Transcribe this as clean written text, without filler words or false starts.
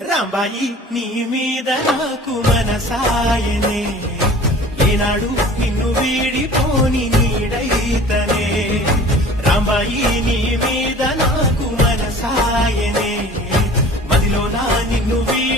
రాంబాయి నీ మీద నాకు మనసాయనే, ఏనాడు నిన్ను వీడిపోని నీడైతనే. రాంబాయి నీ మీద నాకు మనసాయనే, మదిలో నా నిన్ను వీడి